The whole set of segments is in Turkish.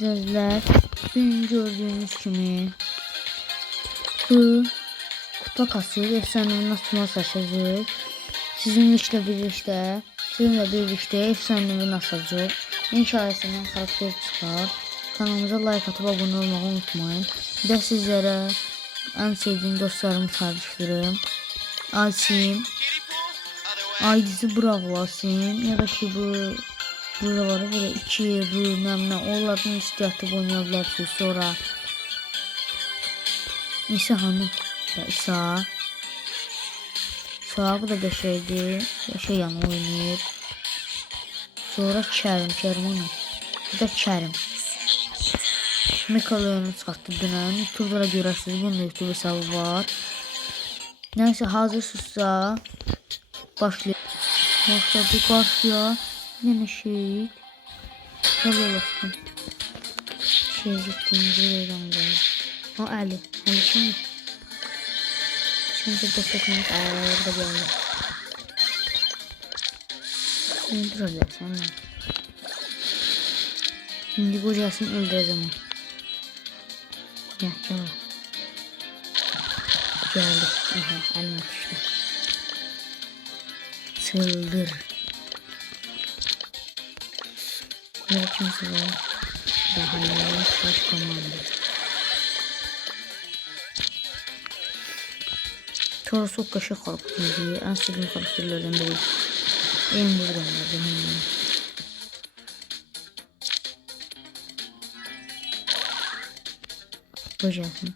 Gözler, bugün gördüğünüz kimi bu kupa kasıyor. Efsanevi nasıl açacak? Sizinle birlikte efsanevi nasıl açacak? İnşallah karakter çıkar. Kanalımıza like atıp abone olmayı unutmayın. Bir de sizlere en sevdiğim dostlarımı tariflerim. Alsim, Aydiz'i bıraklasın ya da ki buraları böyle iki bilmem ne onlardan istiyatı oynayabilirsiniz sonra. İsa hanım ya İsa bu da geçeydi. Şey yanı oynayır. Sonra Kerim onu. Bu da Kerim. Mekalayonu çıkarttı dünən. YouTube'da görərsiniz. Bunun YouTube hesabı var. Neyse hazırsınızsa başlayalım. Başlıyor. Yine şey. Tabi olasın. Şey zıttığımızı öğrendim. O Ali şimdi. Şimdi desteklemek ayarlarda geldi. Şimdi durabilirsin lan. Şimdi kocasını öldüreceğim. Gel. Geldi. Aha elim düştü. Çıldır. Ne kimse var. Daha iyi saç komando. Torosok kaşı karakteri. En sevdiğim karakterlerden biri. En buradanlardan biri. Kocasın.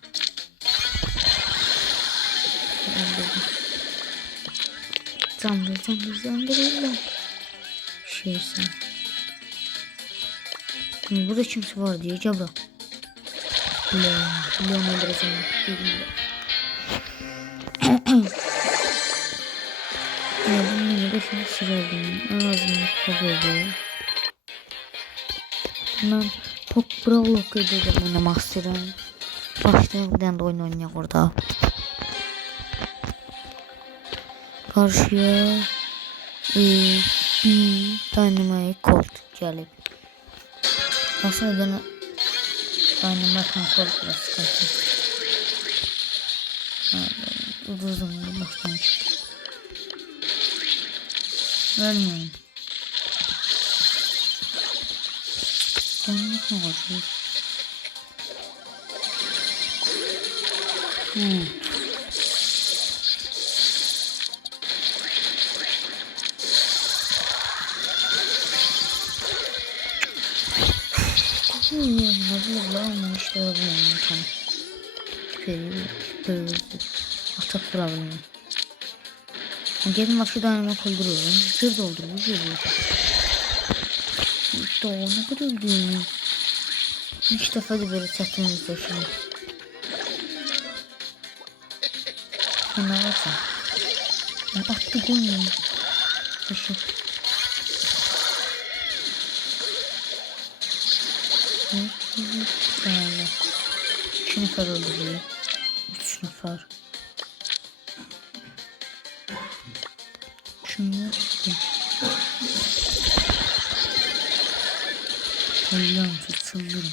Zandır. Şeysin. Burada kimse var diye cabra. Leon öldüreceğim. Bunun da şimdi sıraladım. En azından kabul. Ben Pop Brawl'ı ödeyeceğim oynamak istedim. Başlayalım bir tane de oyun oynayalım orada. Karşıya bir Dynamite Colt gelip. Aslında ben Dynamite Colt biraz sıkıntı. Uzun baştan çıktı. Vermeyin. Ben ne kadar? Nasıl işte olmuyor. Süper atak problemi. Gelin başka dayanama kaldırıyorum. Bir dolduruyor. Daha ne kadar öldüğünü. 3 defa da böyle çatınızda şimdi. Ne varsa. Attı koymayın. Taşı. Öyle. 3 nefer öldürüyor. 3 nefer. Şunu yapayım. Allah'ım çıldırırım.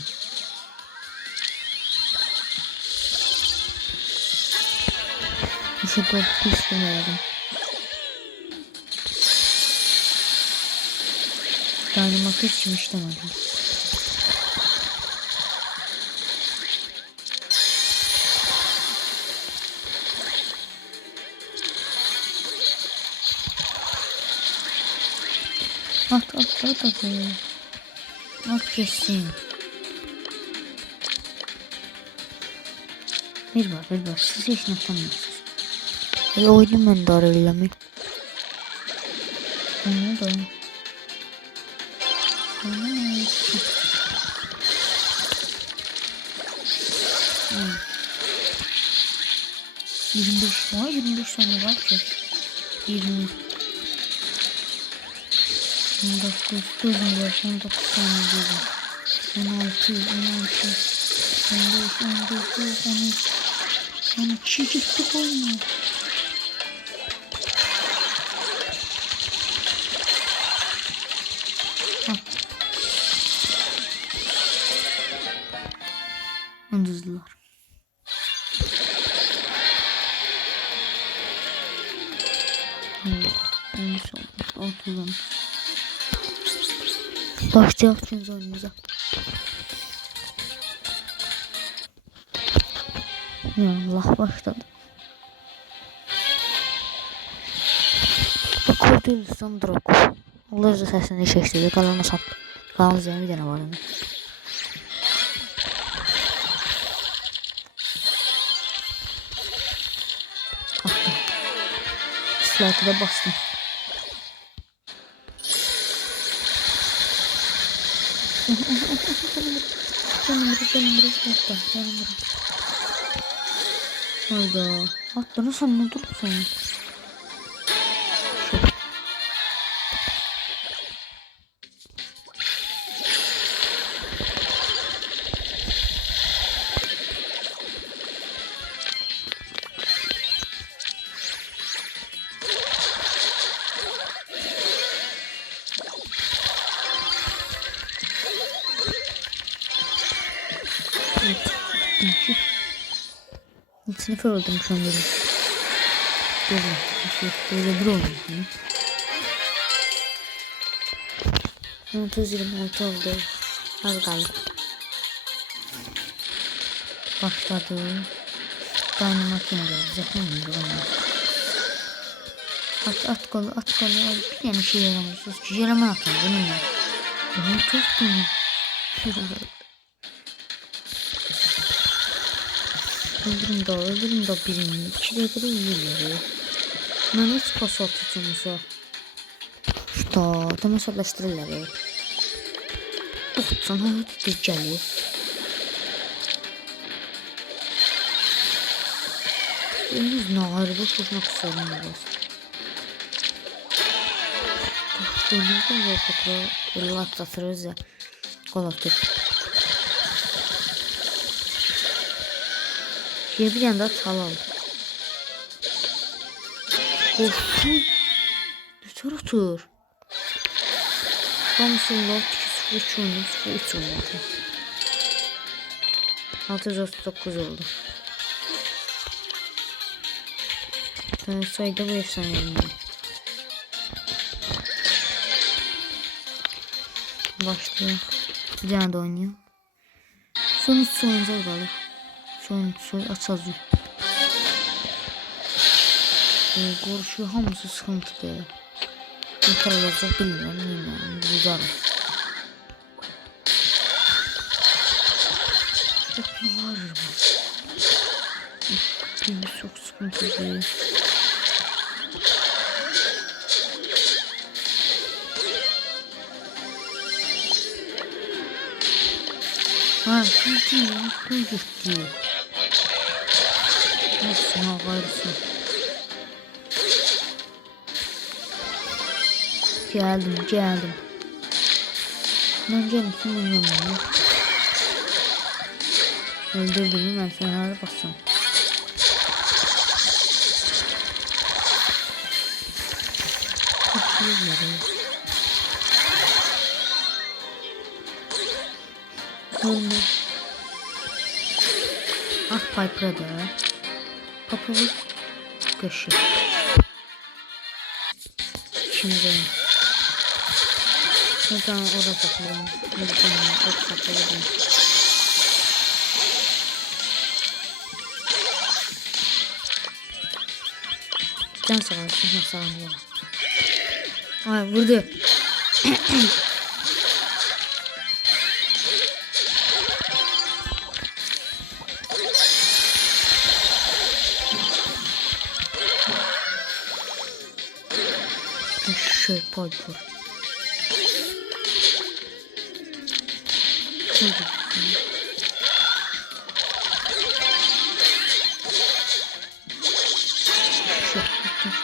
Şurada pis verdim. Dynamite için işlemedim. At. At kesin. Bir var. Siz hiç yapamıyorsunuz. Oyunu ben de araylamayım. Onu da. 25 tane var ki. 20. 19 tane 16, 15, 13 çıktık oyunu. Ucuzdular. Allah, 30. Başlayalım ikinci oyunumuza. Ya Allah, başladı. Bu Kurdistan Drakov. Allah özü səsini eşəksizdir. Qalanı sat. Qalanı zəyən bir dənə var. Atdım. Dislike'ı da bastım. Canım. Hayda. Atlarını sonuna dur sen. Sınıfa öldüm şu an böyle. Böyle bir oldu. 626 oldu. Az kaldı. Başladı. Dynamite gelecek. At kolu. Bir tane şey yaramıyorsunuz. Jereme atın bununla. Bunu tuttum. Öldürüm da birini. İkide biri yiyor. Ben hiç pas atıcımıza. İşte temaslaştırırlar. Uçsan hayat gelir. Biz ne ağrı boşuna kısalımlarız. Önümde de fotoğrafı böyle atlatırız ya. Kolaktif. Bir yanda çalalım. Olsun. Lütfen otur. Thompson Lord 2-0-3 oyunu 0-3 oldu. 639 oldu. Sayıda bu efsaneyim. Başlayalım. Bir tane de oynayalım. Son 3 oyuncağı kalır. Son açacağız. Qoruşu hamısı sıxıntıdır. Nətər olacaq bilmirəm. Budarım. Çok ne var bu? Çok sıkıntıdır. Ha, gitti. Nasıl ağarsın? Geldim. Ben gelmişim oynamıyorum. Öldürdüm ben sana hala bassam. Çok iyi yarıyor. Ölme. Ah Piper'a da. Papalı köşe. Şimdi buradan orada saklayalım. Buradan orada saklayalım. Can sağlasın. Sağlayalım. Ay vurdu. Şey Piper.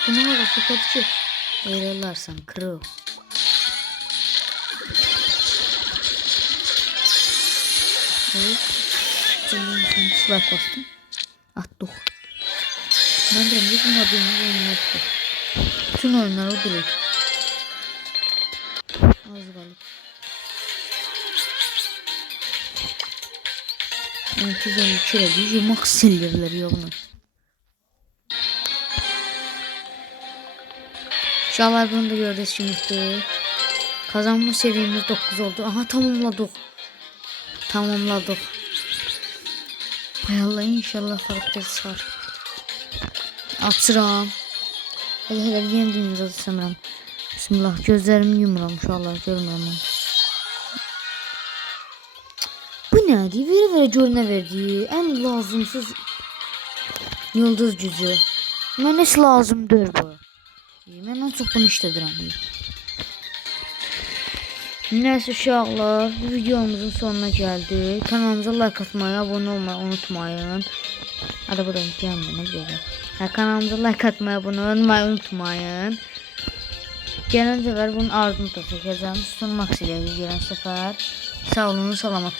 Bunu da sokatıcı. Eğlerlersen kırıl. Evet. Şimdi slide bastım. Attık. Ben de bizim haberimiz oynamıştı. Bütün oyunlar o direkt. Az kalıp. 252 lira. Max sildirler ya bunu. İnşallah bunu da gördünüz şimdi. Kazanma serimiz 9 oldu. Aha tamamladık. Tamamladık. Hay Allah inşallah karakter çıkar. Açıram. Hadi yendiğimiz sanırım. Bismillah gözlerimi yumuram inşallah görmüyorum. Bu nədir? Vere görünə verdiği en lazımsız yıldız gücü. Mənə heç lazımdır bu. Mən en çok bunu işlədirəm. Neyse uşaqlar, bu videomuzun sonuna geldik. Kanalımıza like atmayı, abone olmayı unutmayın. Hadi buradan gelmedi ne bileyim. Kanalımıza like atmayı, abone olmayı unutmayın. Gelen sefer bunun ardını da çekeceğim. Son Max ile gelen sefer. Sağ olun, salamat.